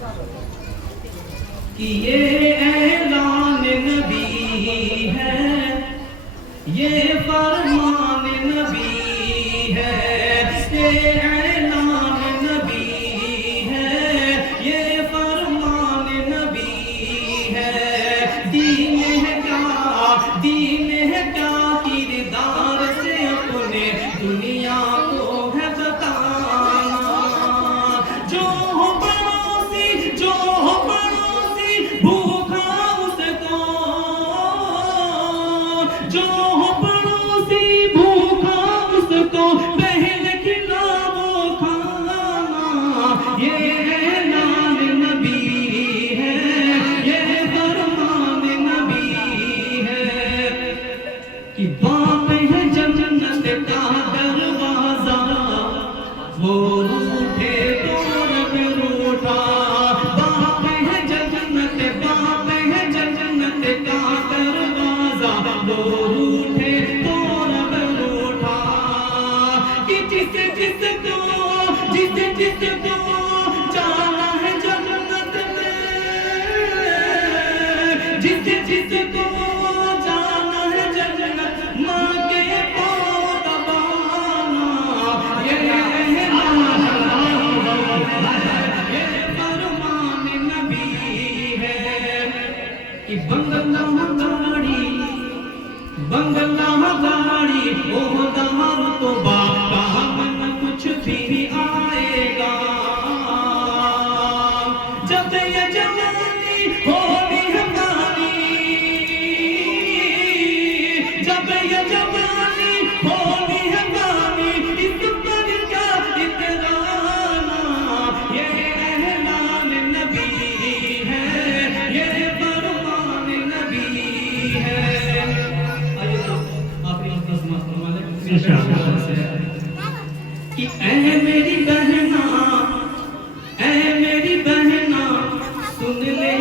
کہ یہ اعلان نبی ہے، یہ فرمان نبی ہے، یہ اعلان نبی ہے، یہ فرمان نبی ہے۔ دین ہے کیا کردار سے اپنے دنیا کو ہے بتانا، جو ہو پڑوسی بھوکا اس کو، جو ہو پڑوسی بھوکا اس کو پہلے کھلاؤ کھانا۔ یہ اعلان نبی ہے، یہ فرمان نبی ہے کہ باپ ہے جنت کا دروازہ، وہ روٹھے تو رب روٹھا۔ باپ ہے جنت کا دروازہ، وہ روٹھے تو رب روٹھا۔ کہ جس کو جانا ہے جنت میں، جس کو جانا ہے جنت، ماں کے پاؤں دبانا۔ یہ فرمان نبی ہے کہ بنگلہ گاڑی عہدہ رتبہ کام کچھ بھی آئے گا، جب یہ جوانی ہوگی ہماری، جب یہ جوانی ہوگی ہماری، اس پر کیا اترانا۔ یہ اعلان نبی ہے، یہ فرمان نبی ہے۔ آئیے تو آخری مرتبہ سماعت فرما لیں کہ اے میری بہنا، اے میری بہنا، سن لے